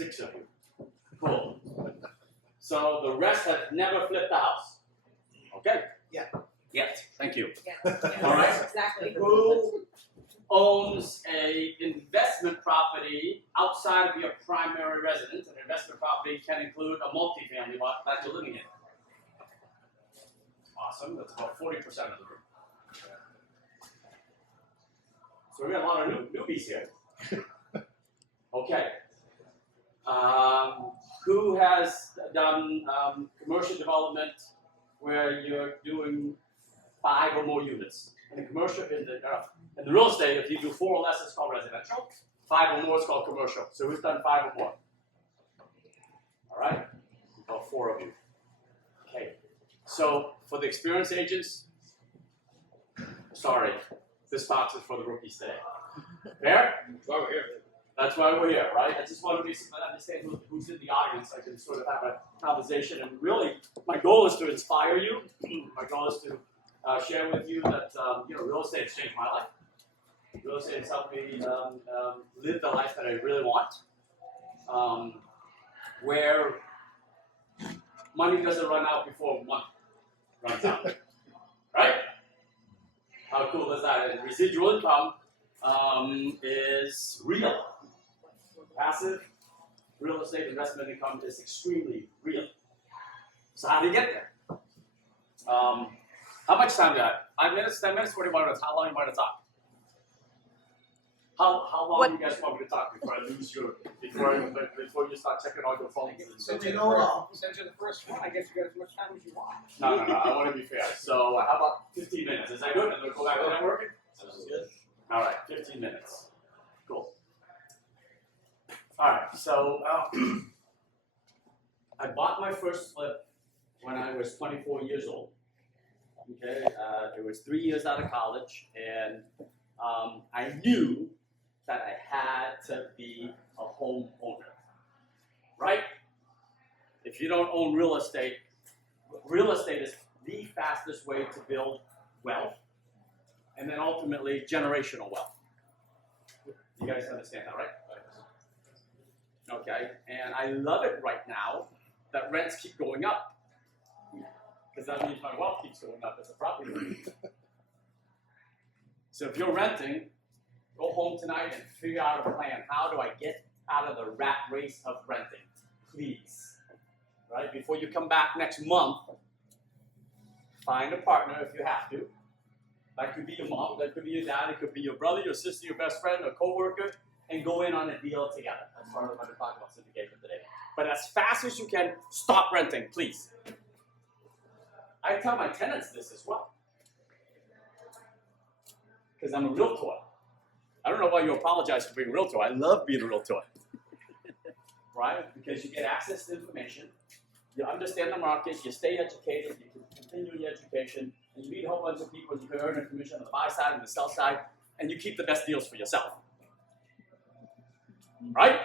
6 of you. Cool. So the rest have never flipped the house. Okay? Yeah. Yes, thank you. Yeah. All right. Exactly. Who owns a investment property outside of your primary residence? An investment property can include a multifamily lot that you're living in. Awesome. That's about 40% of the room. So we got a lot of newbies here. Okay. Who has done commercial development where you're doing 5 or more units? In the commercial, in the real estate, if you do 4 or less, it's called residential. 5 or more is called commercial. So who's done 5 or more? All right. About 4 of you. Okay. So for the experienced agents, sorry, this talk is for the rookies today. Fair? That's why we're here. That's why we're here, right? I just want to understand who's in the audience. I can sort of have a conversation. And really, my goal is to inspire you. My goal is to share with you that real estate has changed my life. Real estate has helped me live the life that I really want, where money doesn't run out before one runs out, right? How cool is that? And residual income is real. Passive real estate investment income is extremely real. So how do you get there? How much time do I have? 5 minutes, 10 minutes, 40 minutes? How long do you want to talk? How long do you guys want me to talk before I lose your, before you start checking all your phones? Since you're the first one, I guess you got as much time as you want. No, I want to be fair. So how about 15 minutes? Is that good? And then go back to networking? Sounds good. All right, 15 minutes. Cool. All right, so I bought my first flip when I was 24 years old. Okay, it was 3 years out of college, and I knew that I had to be a homeowner, right? If you don't own real estate is the fastest way to build wealth, and then ultimately generational wealth. You guys understand that, right? Okay, and I love it right now that rents keep going up, because that means my wealth keeps going up as a property owner. So if you're renting, go home tonight and figure out a plan. How do I get out of the rat race of renting? Please, right? Before you come back next month, find a partner if you have to. That could be your mom, that could be your dad, it could be your brother, your sister, your best friend, a coworker, and go in on a deal together. That's part of what I'm talking about syndication today. But as fast as you can, stop renting, please. I tell my tenants this as well, because I'm a realtor. I don't know why you apologize for being a realtor. I love being a realtor, right? Because you get access to information, you understand the market, you stay educated, you can continue your education, and you meet a whole bunch of people, and you can earn a commission on the buy side and the sell side, and you keep the best deals for yourself. Right?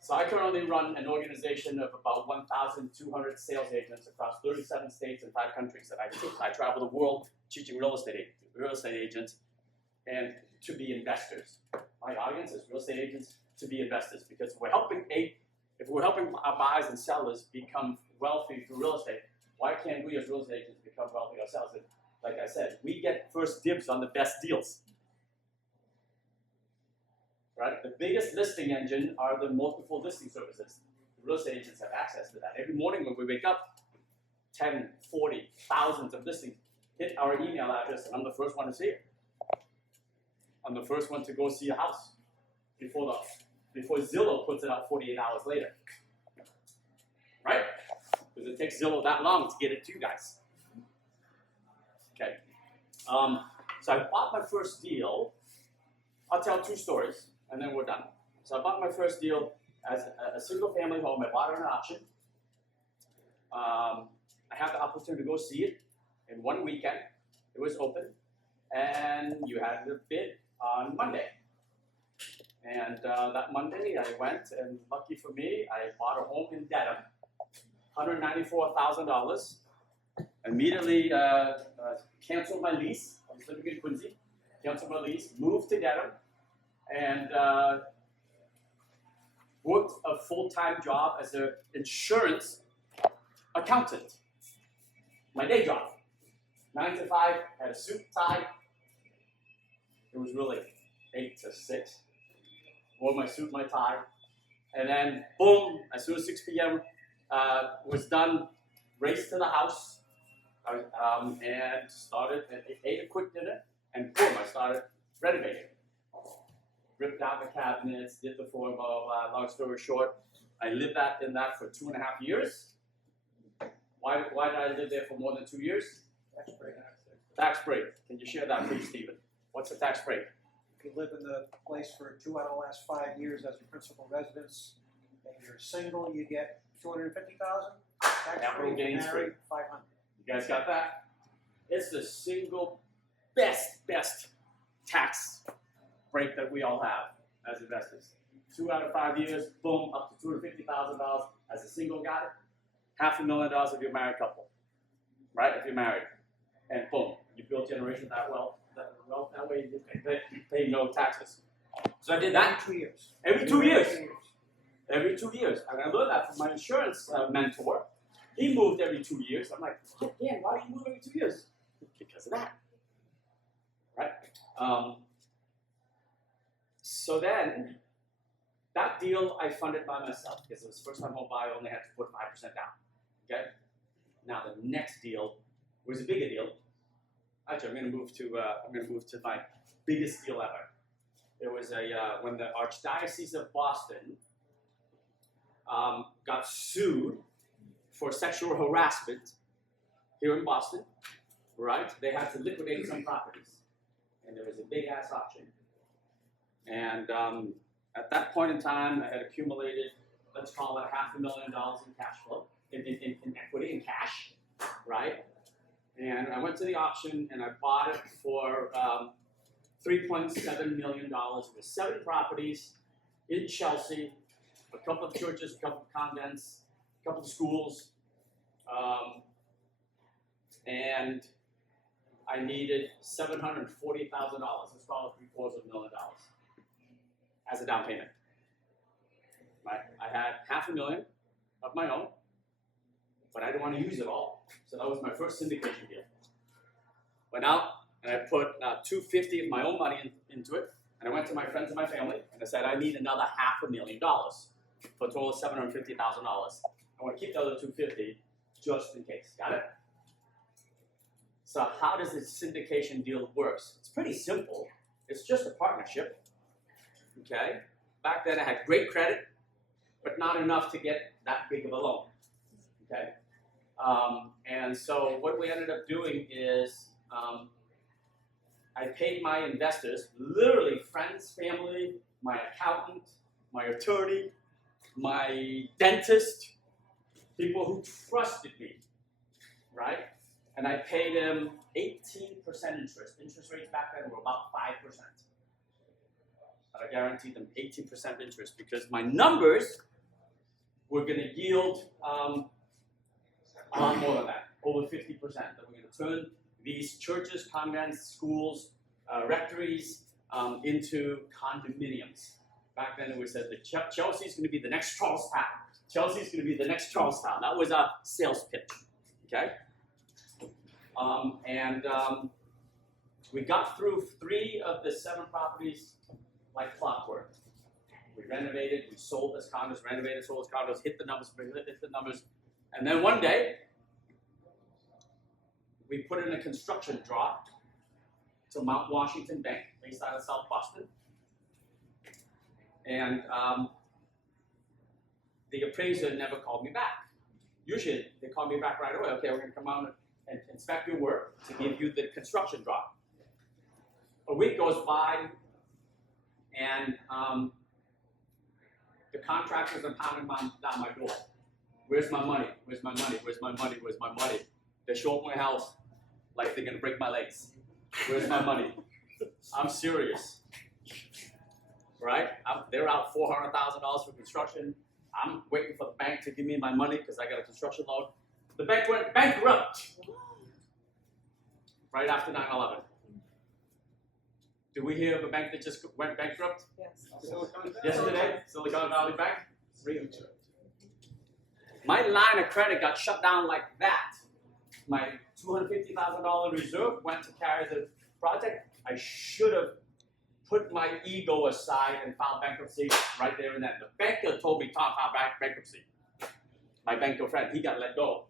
So I currently run an organization of about 1,200 sales agents across 37 states and 5 countries that I teach. I travel the world teaching real estate agents and to be investors. My audience is real estate agents to be investors, because if we're helping our buyers and sellers become wealthy through real estate, why can't we as real estate agents become wealthy ourselves? And like I said, we get first dibs on the best deals. Right? The biggest listing engine are the multiple listing services. The real estate agents have access to that. Every morning when we wake up, 10, 40, thousands of listings hit our email address, and I'm the first one to see it. I'm the first one to go see a house before Zillow puts it out 48 hours later. Right? Because it takes Zillow that long to get it to you guys. Okay. So I bought my first deal. I'll tell 2 stories, and then we're done. So I bought my first deal as a single family home. I bought it at an auction. I had the opportunity to go see it in one weekend. It was open, and you had to bid on Monday. And that Monday I went, and lucky for me, I bought a home in Dedham, $194,000. Immediately canceled my lease. I was living in Quincy. Canceled my lease, moved to Dedham, and worked a full-time job as an insurance accountant. My day job. 9 to 5, had a suit tie. It was really 8 to 6. Wore my suit, my tie. And then, boom, as soon as 6 p.m. Was done, raced to the house, and started, ate a quick dinner, and boom, I started renovating. Ripped out the cabinets, did the floor, blah, blah, blah. Long story short, I lived in that for 2.5 years. Why did I live there for more than 2 years? Tax break. Tax break. Can you share that, please, Stephen? What's a tax break? If you live in the place for 2 out of the last 5 years as a principal residence, and you're single, you get $250,000. Capital gains free. Married, $500. You guys got that? It's the single best tax break that we all have as investors. 2 out of 5 years, boom, up to $250,000 as a single guy. $500,000 if you're a married couple, right? If you're married, and boom, you build generation that wealth that way you pay no taxes. So I did that. Every 2 years. Every 2 years. Every 2 years. And I learned that from my insurance mentor. He moved every 2 years. I'm like, oh, Dan, why do you move every 2 years? Because of that. Right? So then, that deal I funded by myself because it was first time home buyer. I only had to put 5% down. Okay? Now the next deal was a bigger deal. Actually, I'm going to move to my biggest deal ever. It was when the Archdiocese of Boston got sued for sexual harassment here in Boston, right? They had to liquidate some properties, and there was a big ass auction. And at that point in time, I had accumulated, let's call it $500,000 in cash flow, in equity, in cash, right? And I went to the auction and I bought it for $3.7 million. It was 7 properties in Chelsea, a couple of churches, a couple of convents, a couple of schools, and I needed $740,000. Let's call it $750,000 as a down payment. Right? I had $500,000 of my own, but I didn't want to use it all. So that was my first syndication deal. Went out and I put $250,000 of my own money into it, and I went to my friends and my family and I said I need another $500,000 for a total of $750,000. I want to keep the other $250,000 just in case. Got it? So how does this syndication deal work? It's pretty simple. It's just a partnership. Okay? Back then I had great credit, but not enough to get that big of a loan. Okay? And so what we ended up doing is I paid my investors, literally friends, family, my accountant, my attorney, my dentist, people who trusted me, right? And I paid them 18% interest. Interest rates back then were about 5%. But I guaranteed them 18% interest because my numbers were going to yield a lot more than that, over 50%. That we're going to turn these churches, convents, schools, rectories into condominiums. Back then it was said that Chelsea's going to be the next Charlestown. Chelsea's going to be the next Charlestown. That was a sales pitch. Okay? We got through 3 of the 7 properties like clockwork. We renovated, we sold as condos, renovated, sold as condos, hit the numbers, and then one day we put in a construction draw to Mount Washington Bank, based out of South Boston, and the appraiser never called me back. Usually they call me back right away. Okay, we're going to come out and inspect your work to give you the construction draw. A week goes by, and the contractors are pounding down my door. Where's my money? Where's my money? Where's my money? Where's my money? They show up my house like they're gonna break my legs. Where's my money? I'm serious, right? They're out $400,000 for construction. I'm waiting for the bank to give me my money because I got a construction loan. The bank went bankrupt right after 9/11. Did we hear of a bank that just went bankrupt? Yes. Yesterday, Silicon Valley Bank. realtor. My line of credit got shut down like that. My $250,000 reserve went to carry the project. I should have put my ego aside and filed bankruptcy right there and then. The banker told me, Tom, file bankruptcy. My banker friend, he got let go.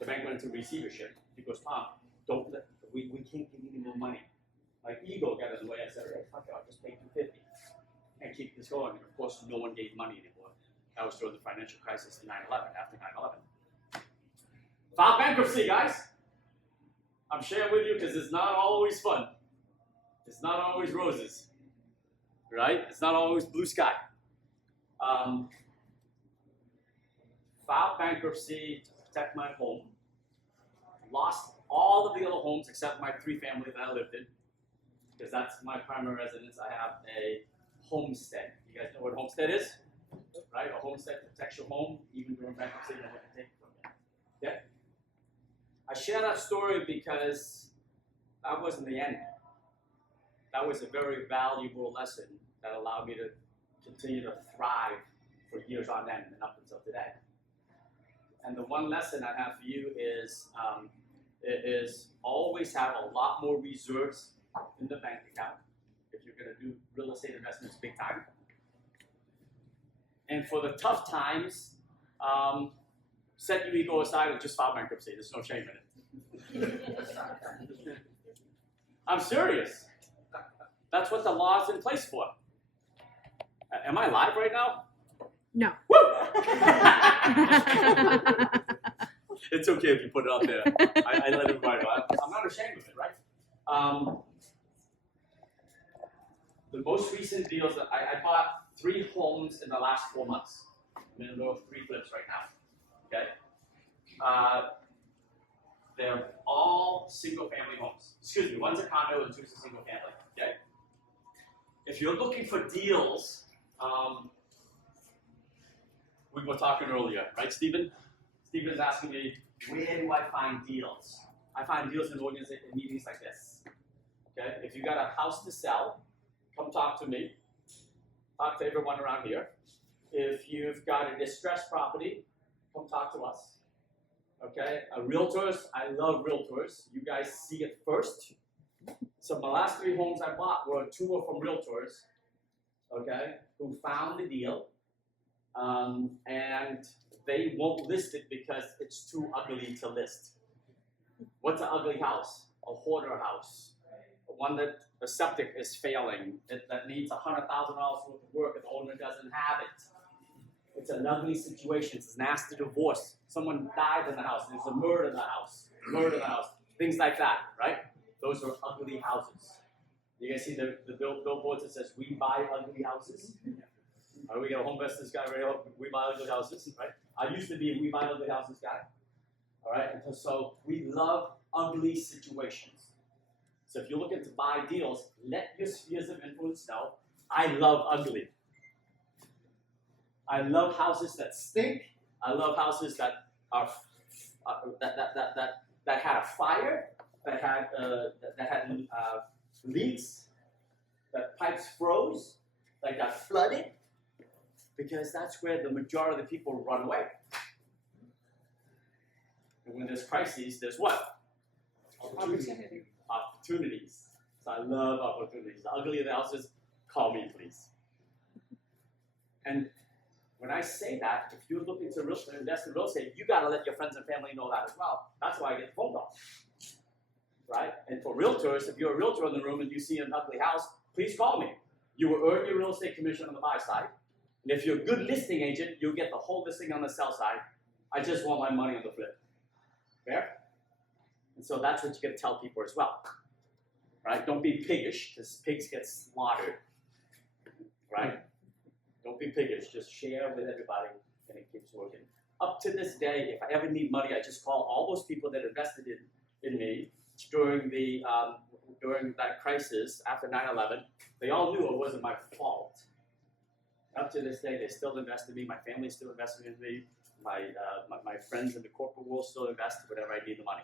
The bank went into receivership. He goes, Tom, we can't give you any more money. My ego got in the way. I said, hey, fuck it, I'll just pay $250. Can't keep this going. And of course, no one gave money anymore. That was during the financial crisis in 9/11, after 9/11. File bankruptcy, guys. I'm sharing with you because it's not always fun. It's not always roses, right? It's not always blue sky. Filed bankruptcy to protect my home. Lost all of the other homes except my 3-family that I lived in, because that's my primary residence. I have a homestead. You guys know what a homestead is? Right? A homestead protects your home, even during bankruptcy, no one can take it from you. Okay? I share that story because that wasn't the end. That was a very valuable lesson that allowed me to continue to thrive for years on end and up until today. And the one lesson I have for you is always have a lot more reserves in the bank account if you're going to do real estate investments big time. And for the tough times, set your ego aside and just file bankruptcy. There's no shame in it. I'm serious. That's what the law is in place for. Am I live right now? No. Woo! It's okay if you put it out there. I let everybody know. I'm not ashamed of it, right? The most recent deals that I bought 3 homes in the last 4 months. I'm in the middle of 3 flips right now. Okay. They're all single-family homes. Excuse me, one's a condo and 2's a single family. Okay. If you're looking for deals, we were talking earlier, right, Stephen? Stephen is asking me, where do I find deals? I find deals in meetings like this. Okay. If you got a house to sell, come talk to me. Talk to everyone around here. If you've got a distressed property, come talk to us. Okay, realtors, I love realtors. You guys see it first. So my last 3 homes I bought were 2 were from realtors, okay, who found the deal, and they won't list it because it's too ugly to list. What's an ugly house? A hoarder house. One that the septic is failing, that needs $100,000 worth of work and the owner doesn't have it. It's an ugly situation. It's a nasty divorce. Someone died in the house. There's a murder in the house. Things like that, right? Those are ugly houses. You guys see the billboards that says, we buy ugly houses? We got a home investors guy right here. We buy ugly houses, right? I used to be a we buy ugly houses guy. All right? And so we love ugly situations. So if you're looking to buy deals, let your spheres of influence know, I love ugly. I love houses that stink. I love houses that are that had a fire, that had leaks, that pipes froze, that got flooded, because that's where the majority of the people run away. And when there's crises, there's what? Opportunities. So I love opportunities. The uglier the houses, call me, please. And when I say that, if you're looking to invest in real estate, you got to let your friends and family know that as well. That's why I get the phone call, right? And for realtors, if you're a realtor in the room and you see an ugly house, please call me. You will earn your real estate commission on the buy side. And if you're a good listing agent, you'll get the whole listing on the sell side. I just want my money on the flip. Fair? And so that's what you got to tell people as well, right? Don't be piggish, because pigs get slaughtered, right? Don't be piggish. Just share with everybody, and it keeps working. Up to this day, if I ever need money, I just call all those people that invested in me during that crisis after 9/11. They all knew it wasn't my fault. Up to this day, they still invest in me. My family still invested in me. My friends in the corporate world still invest whenever I need the money.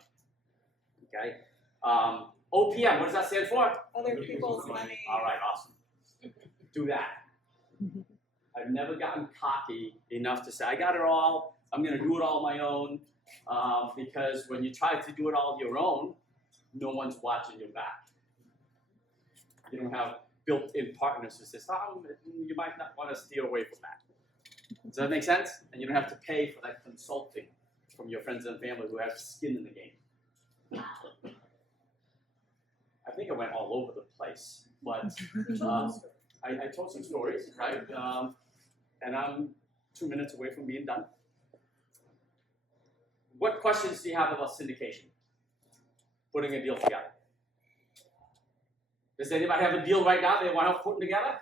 Okay. OPM. What does that stand for? Other people's money. All right. Awesome. Do that. I've never gotten cocky enough to say, I got it all, I'm gonna do it all on my own, because when you try to do it all your own, no one's watching your back. You don't have built-in partners who says, oh, you might not want to steer away from that. Does that make sense? And you don't have to pay for that consulting from your friends and family who have skin in the game. I think I went all over the place, but I told some stories, right? And I'm 2 minutes away from being done. What questions do you have about syndication? Putting a deal together. Does anybody have a deal right now they want help putting together?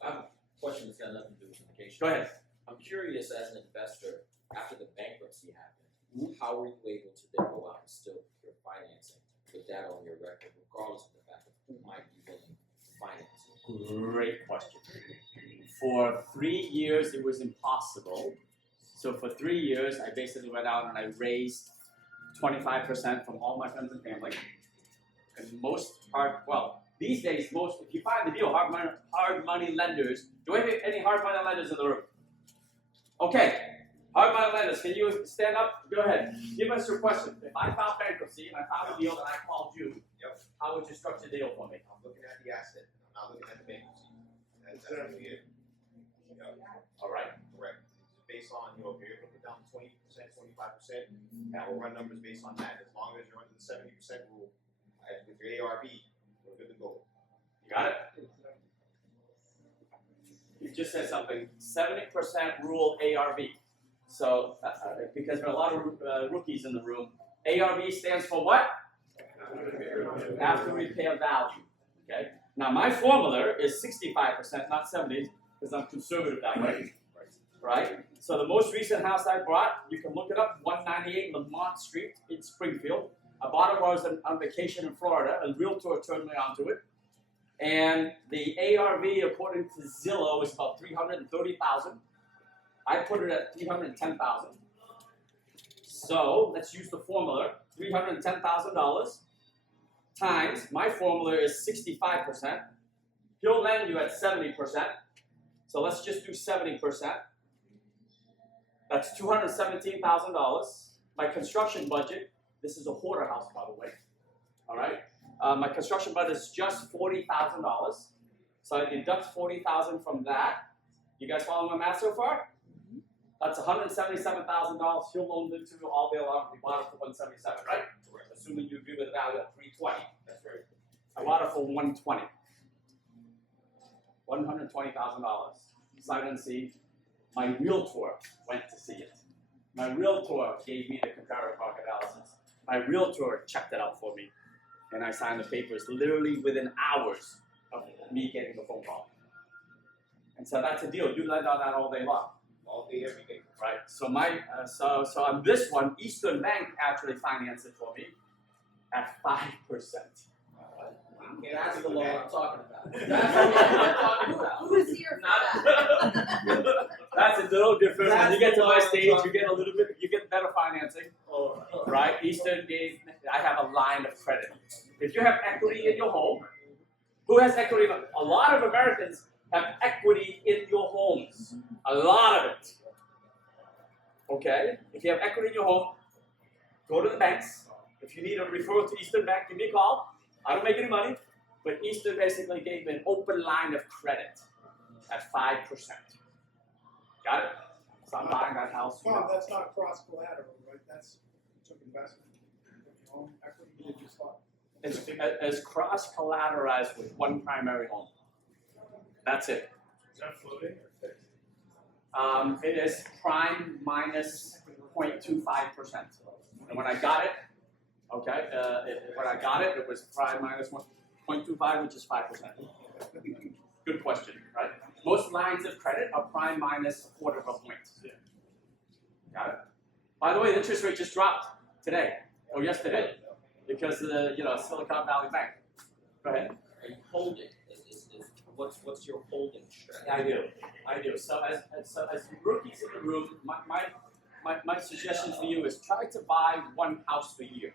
I have a question that's got nothing to do with syndication. Go ahead. I'm curious, as an investor, after the bankruptcy happened, how were you able to then go out and still procure financing with that on your record, regardless of the fact of who might be willing to finance it? Great question. For 3 years, it was impossible. So for 3 years, I basically went out and I raised 25% from all my friends and family. And these days, if you find the deal, hard money lenders, do we have any hard money lenders in the room? Okay, hard money lenders, can you stand up? Go ahead, give us your question. If I filed bankruptcy and I found a deal and I called you, how would you structure the deal for me? I'm looking at the asset, I'm not looking at the bankruptcy. That's it. All right. Correct. It's based on, if you're able to put down 20%, 25%, that will run numbers based on that. As long as you're under the 70% rule, with your ARV, we're good to go. You got it? You just said something. 70% rule ARV. So, because there are a lot of rookies in the room, ARV stands for what? After repair value. Okay. Now my formula is 65%, not 70, because I'm conservative that way. Right? So the most recent house I bought, you can look it up, 198 Lamont Street in Springfield. I bought it while I was on vacation in Florida. A realtor turned me onto it. And the ARV, according to Zillow, is about $330,000. I put it at $310,000. So let's use the formula. $310,000 times, my formula is 65%. He'll lend you at 70%. So let's just do 70%. That's $217,000. My construction budget, this is a hoarder house, by the way. All right. My construction budget is just $40,000. So I deduct $40,000 from that. You guys following my math so far? That's $177,000. He'll loan it to you all day long. We bought it for $177, right? Correct. Assuming you agree with the value at $320. That's right. I bought it for $120. $120,000. Sight unseen. My realtor went to see it. My realtor gave me the comparative market analysis. My realtor checked it out for me. And I signed the papers literally within hours of me getting the phone call. And so that's a deal. You lend on that all day long. All day, every day. Right. So so on this one, Eastern Bank actually financed it for me at 5%. That's the loan I'm talking about. That's the loan I'm talking about. Who's here for that? That's a little different. When you get to my stage, That's you get a little bit, you get better financing. Right? Eastern gave, I have a line of credit. If you have equity in your home, who has equity? A lot of Americans have equity in your homes. A lot of it. Okay? If you have equity in your home, go to the banks. If you need a referral to Eastern Bank, give me a call. I don't make any money, but Eastern basically gave me an open line of credit at 5%. Got it? So I'm buying that house. Tom, that's not cross collateral, right? That's took investment. Your own equity you just bought. It's cross collateralized with one primary home. That's it. Is that floating or fixed? It is prime minus 0.25%. And when I got it, okay, when I got it, it was prime minus 0.25, which is 5%. Good question, right? Most lines of credit are prime minus a quarter of a point. Got it? By the way, the interest rate just dropped today or yesterday because of the Silicon Valley Bank. Go ahead. Are you holding? What's your holding strategy? I do. So as rookies in the room, my suggestion for you is try to buy one house a year.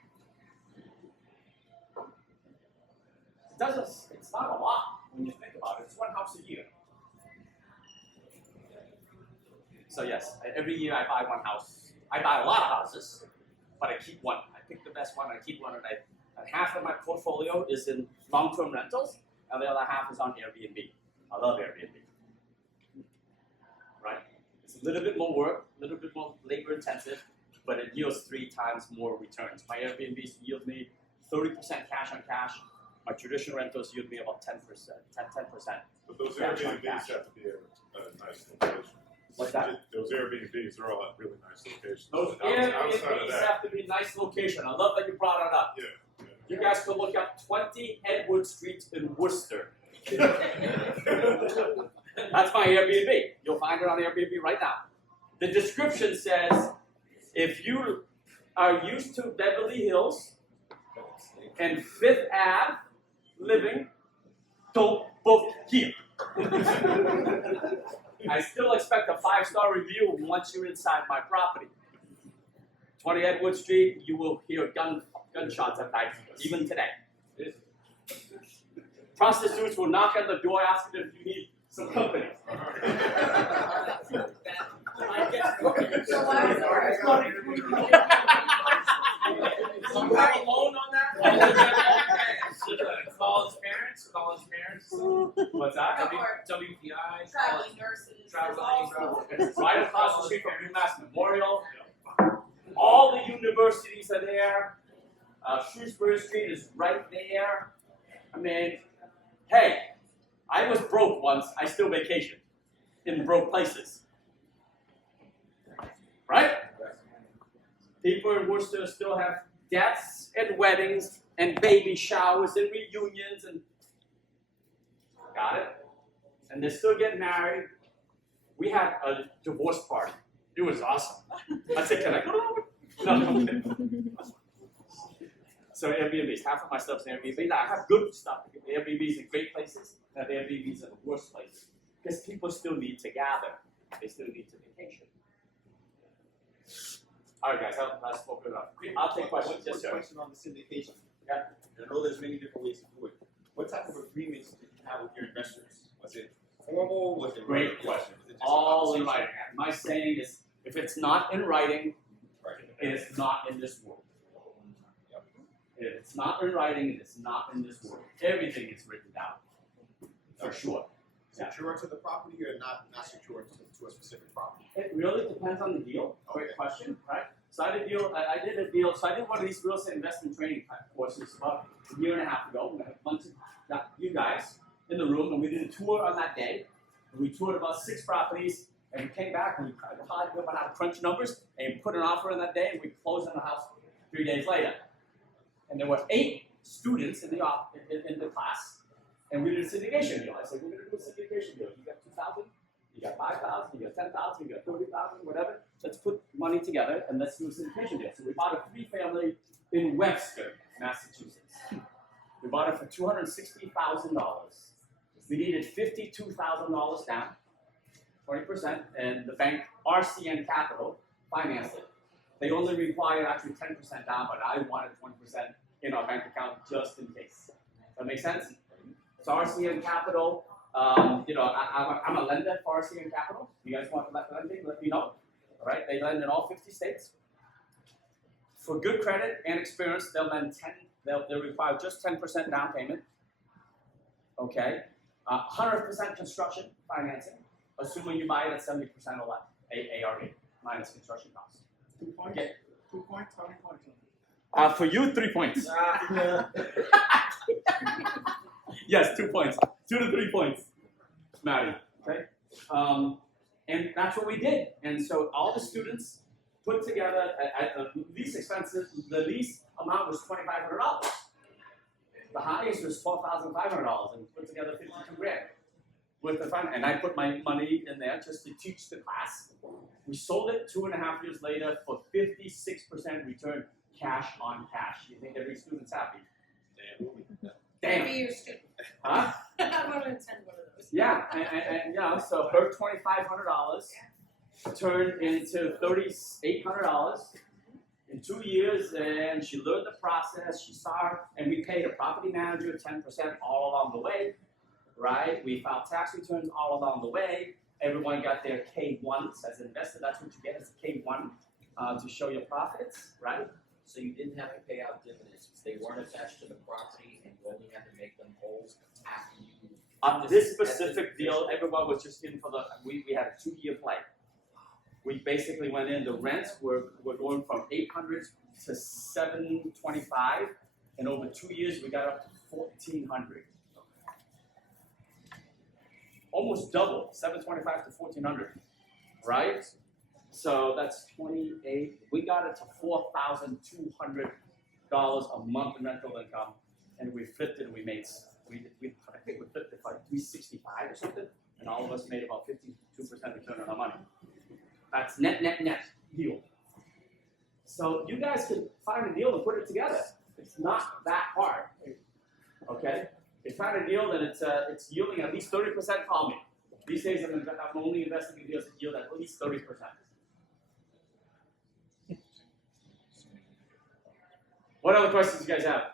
It's not a lot when you think about it. It's one house a year. So yes, every year I buy one house. I buy a lot of houses, but I keep one. I pick the best one. I keep one, and half of my portfolio is in long-term rentals, and the other half is on Airbnb. I love Airbnb. Right? It's a little bit more work, a little bit more labor-intensive, but it yields 3 times more returns. My Airbnbs yield me 30% cash on cash. My traditional rentals yield me about 10%. 10%. But those Cash on Airbnbs cash. have to be a nice location. What's that? Those Airbnbs, they're all at really nice locations. Those Outside of Airbnbs that, have to be nice location. I love that you brought it up. yeah. You guys could look up 20 Edward Street in Worcester. That's my Airbnb. You'll find it on Airbnb right now. The description says, if you are used to Beverly Hills and Fifth Ave living, don't book here. I still expect a 5-star review once you're inside my property. 20 Edward Street, you will hear gunshots at night, even today. Prostitutes will knock on the door asking if you need some company. So why is there? So you have a loan on that? College parents. What's that? WPI. Traveling nurses. Traveling. It's right across the street from UMass Memorial. All the universities are there. Shrewsbury Street is right there. I mean, hey, I was broke once. I still vacation in broke places. Right? People in Worcester still have deaths and weddings and baby showers and reunions and got it? And they still get married. We had a divorce party. It was awesome. I said, can I go over? No. So Airbnbs, half of my stuff's Airbnb. Now, I have good stuff. Airbnbs in great places, I have Airbnbs in the worst places. Because people still need to gather. They still need to vacation. All right, guys, I've spoken enough. I'll take questions. Yes, sir. Question on the syndication. Yeah. I know there's many different ways to do it. What type of agreements did you have with your investors? Was it formal? Was it Great written? question. Was it just a All in conversation? writing. My saying is, if it's not in writing, Right. it is not in this world. If it's not in writing, it is not in this world. Everything is written down. For sure. Yeah. Secure to the property or not secure to a specific property? It really depends on the deal. Great Okay. question, right? So I did a deal, so I did one of these real estate investment training courses about a year and a half ago. We had a bunch of you guys in the room, and we did a tour on that day. And we toured about 6 properties, and we came back and we kind of went out to crunch numbers, and put an offer in that day, and we closed on the house 3 days later. And there were 8 students in the class, and we did a syndication deal. I said, we're going to do a syndication deal. You got 2,000, you got 5,000, you got 10,000, you got 30,000, whatever. Let's put money together and let's do a syndication deal. So we bought a 3-family in Webster, Massachusetts. We bought it for $260,000. We needed $52,000 down, 20%, and the bank, RCN Capital, financed it. They only required actually 10% down, but I wanted 20% in our bank account just in case. Does that make sense? So RCN Capital, I'm a lender for RCN Capital. You guys want lending? Let me know. All right, they lend in all 50 states. For good credit and experience, they'll lend 10. They'll require just 10% down payment. Okay, 100% construction financing, assuming you buy it at 70% or less, ARV minus construction costs. 2 points? Okay. 2 points? How many points? For you, 3 points. Yes, 2 points. 2 to 3 points, Maddie. Okay, and that's what we did. And so all the students put together at the least expensive. The least amount was $2,500. The highest was $12,500, and put together $52,000 with the fund. And I put my money in there just to teach the class. We sold it 2.5 years later for 56% return, cash on cash. You think every student's happy? Damn. Be your student. Huh? I want to attend one of those. Yeah, and yeah, so her $2,500 turned into $3,800 in 2 years, and she learned the process. She saw, and we paid a property manager 10% all along the way, right? We filed tax returns all along the way. Everyone got their K1s as an investor. That's what you get as a K1 to show your profits, right? So you didn't have to pay out dividends, they weren't attached to the property, and you only had to make them whole after you. On this specific deal, everyone was just in for we had a 2-year play. We basically went in, the rents were going from 800 to 725, and over 2 years we got up to 1,400. Almost double, 725 to 1,400, right? So that's 28. We got it to $4,200 a month in rental income, and we flipped it. And we made I think we flipped it for like 365 or something, and all of us made about 52% return on our money. That's net deal. So you guys can find a deal and put it together. It's not that hard. Okay? If you find a deal that it's yielding at least 30%, call me. These days I'm only investing in deals that yield at least 30%. What other questions you guys have?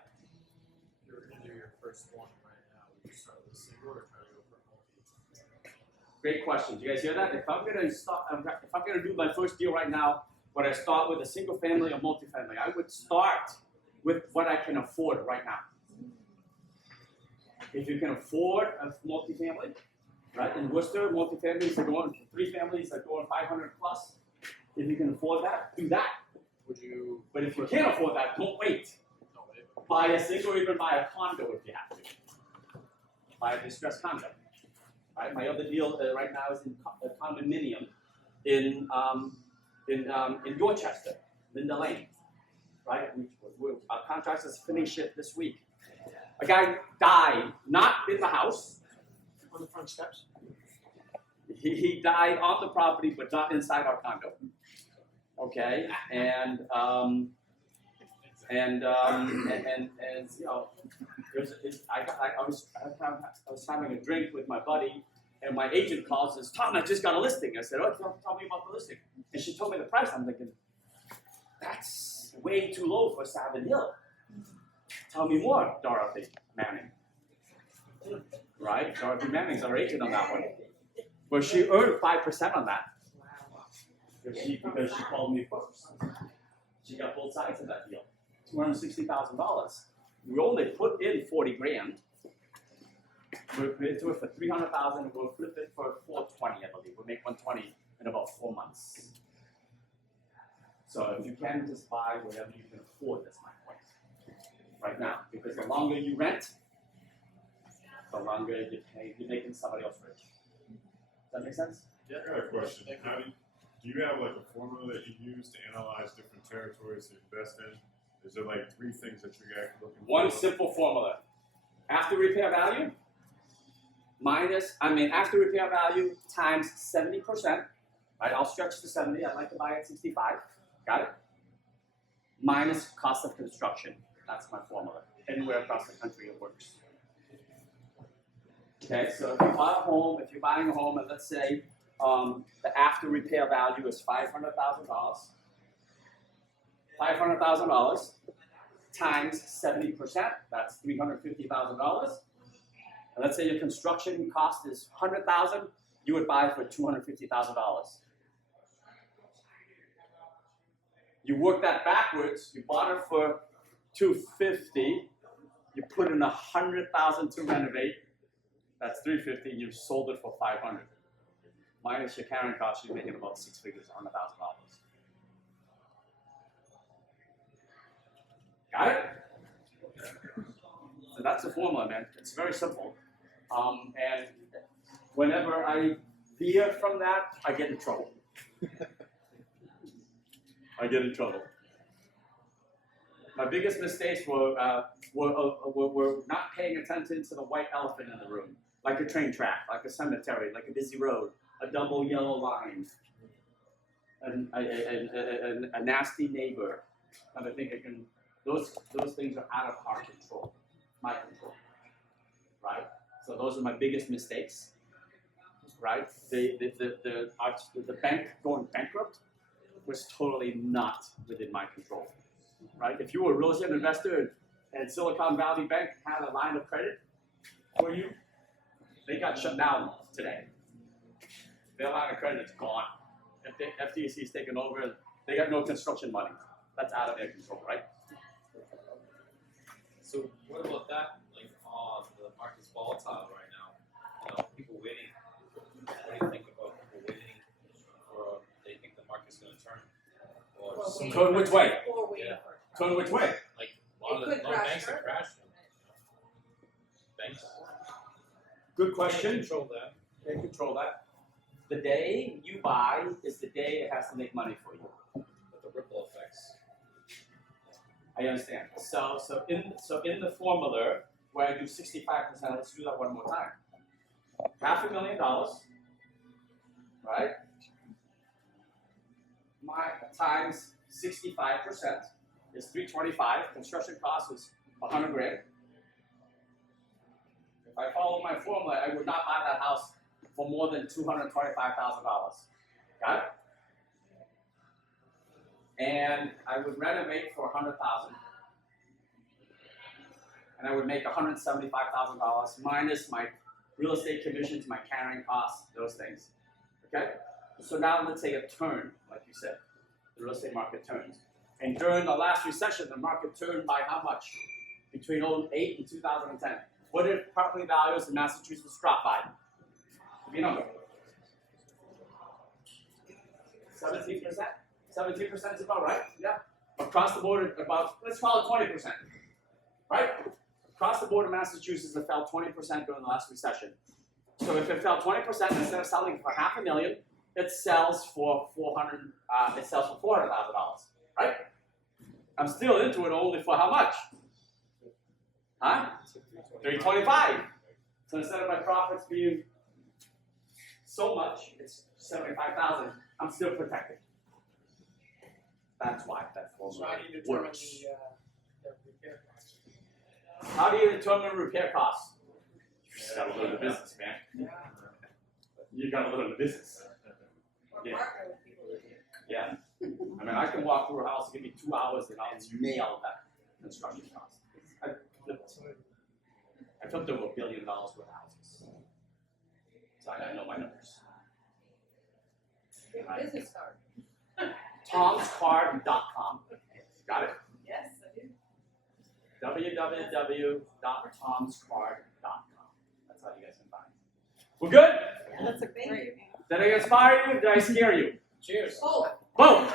You're into your first one right now. Would you start with a single or try to go for multi? Great questions. You guys hear that? If I'm gonna do my first deal right now, would I start with a single family or multifamily? I would start with what I can afford right now. If you can afford a multifamily, right? In Worcester, multifamilies are going, 3 families are going 500 plus. If you can afford that, do that. Would you? But if you can't afford that, don't wait. Don't wait. Buy a single or even buy a condo if you have to. Buy a distressed condo. Right? My other deal right now is in a condominium in Dorchester, Linda Lane. Right? Our contractors finish it this week. A guy died, not in the house. On the front steps. He died on the property, but not inside our condo. Okay, and you know, I was having a drink with my buddy, and my agent calls and says, "Tom, I just got a listing." I said, "Oh, tell me about the listing." And she told me the price. I'm thinking, that's way too low for Savin Hill. Tell me more, Dorothy Manning. Right? Dorothy Manning's our agent on that one. Well, she earned 5% on that. Because she called me first. She got both sides of that deal. $260,000. We only put in 40 grand. We'll do it for 300,000 and we'll flip it for 420, I believe. We'll make 120 in about 4 months. So if you can just buy whatever you can afford, that's my point. Right now. Because the longer you rent, the longer you pay, you're making somebody else rich. Does that make sense? Yeah, I got a question. Do you have like a formula that you use to analyze different territories to invest in? Is there like 3 things that you're actually looking for? One simple formula. After repair value, after repair value times 70%. Right, I'll stretch to 70. I'd like to buy at 65. Got it? Minus cost of construction. That's my formula. Anywhere across the country it works. Okay, so if you buy a home, if you're buying a home, and let's say the after repair value is $500,000. $500,000 times 70%, that's $350,000. And let's say your construction cost is $100,000, you would buy for $250,000. You work that backwards, you bought it for $250,000, you put in $100,000 to renovate, that's $350,000, and you sold it for $500,000. Minus your carrying costs, you're making about 6 figures, $100,000. Got it? So that's the formula, man. It's very simple. And whenever I veer from that, I get in trouble. My biggest mistakes were not paying attention to the white elephant in the room, like a train track, like a cemetery, like a busy road, a double yellow line, a nasty neighbor. And I think those things are out of our control, my control, right? So those are my biggest mistakes, right? The bank going bankrupt was totally not within my control, right? If you were a real estate investor and Silicon Valley Bank had a line of credit for you, they got shut down today. their line of credit is gone. If the FDIC is taken over, they got no construction money. That's out of their control, right? So what about that? Like, the market's volatile right now. You know, people waiting. What do you think about people waiting for? They think the market's going to turn, or Or some- waiting Turn which way? Or waiting Yeah. for it. Turn which way? like a lot It of could the crash banks are further. crashing. Banks Good can't question. control that. They control that. The day you buy is the day it has to make money for you. But the ripple effects. I understand. So in the formula where I do 65%, let's do that one more time. $500,000, right? My times 65% is 325. Construction cost is 100 grand. If I follow my formula, I would not buy that house for more than $225,000. Got it? And I would renovate for $100,000, and I would make $175,000 minus my real estate commissions, my carrying costs, those things. Okay? So now let's say a turn, like you said, the real estate market turns. And during the last recession, the market turned by how much? Between 2008 and 2010. What did property values in Massachusetts drop by? Give me a number. 17%? 17% is about right, yeah. Across the board, about, let's call it 20%, right? Across the board in Massachusetts, it fell 20% during the last recession. So if it fell 20%, instead of selling for $500,000, it sells for $400,000, right? I'm still into it only for how much? Huh? 325. So instead of my profits being so much, it's 75,000. I'm still protected. That's why that So formula how do you determine works. the repair costs? How do you determine repair costs? You just gotta learn the business, man. You gotta learn the business. Or Yeah. partner with people that do. Yeah. I mean, I can walk through a house, give me 2 hours, and I'll nail that construction cost. I flipped over $1 billion worth of houses. So I know my numbers. You have a business card. Tom'sCard.com. Got it? Yes, I do. www.tomscard.com. That's how you guys can find it. We're good? That's a great. Did I inspire you? Did I scare you? Cheers. Oh. Boom!